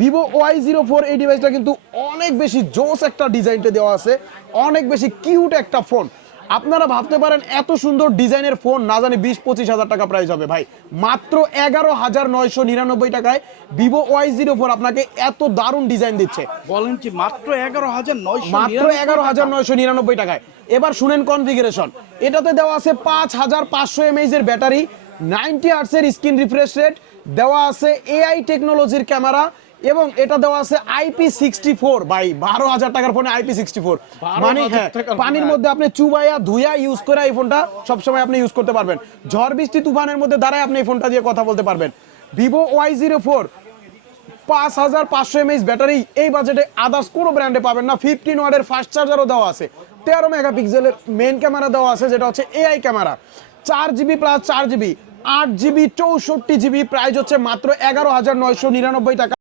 Vivo Y04 এই ডিভাইসটা কিন্তু অনেক বেশি জোস একটা ডিজাইনটা দেওয়া আছে, অনেক বেশি কিউট একটা ফোন। আপনারা ভাবতে পারেন এত সুন্দর ডিজাইনের ফোন না জানি 20-25 হাজার টাকা প্রাইস হবে ভাই, মাত্র 11,999 টাকায় ভিভো Y04 আপনাকে এত দারুণ ডিজাইন দিচ্ছে। বলেন কি মাত্র 11,900, মাত্র 11,999 টাকায়। এবার শুনেন কনফিগারেশন, এটাতে দেওয়া আছে 5500 mAh এর ব্যাটারি, 90 হার্টজের স্ক্রিন রিফ্রেশ রেট, দেওয়া আছে এআই টেকনোলজির ক্যামেরা, এবং এটা দেওয়া আছে IP64। ভাই 12,000 টাকার ফোনে IP64 মানে হ্যাঁ, পানির মধ্যে আপনি চুবাইয়া ধুইয়া ইউজ করে এই ফোনটা সবসময় আপনি ইউজ করতে পারবেন, ঝড় বৃষ্টি তুফানের মধ্যে দাঁড়ায় আপনি এই ফোনটা দিয়ে কথা বলতে পারবেন। ভিভো Y04 5500 mAh ব্যাটারি এই বাজেটে আদার্স কোনো ব্র্যান্ডে পাবেন না। 15 ওয়াটের ফাস্ট চার্জারও দেওয়া আছে, 13 মেগাপিক্সেলের মেন ক্যামেরা দেওয়া আছে যেটা হচ্ছে AI camera, 4GB plus 4GB 8GB 64GB, price হচ্ছে মাত্র 11,999 টাকা।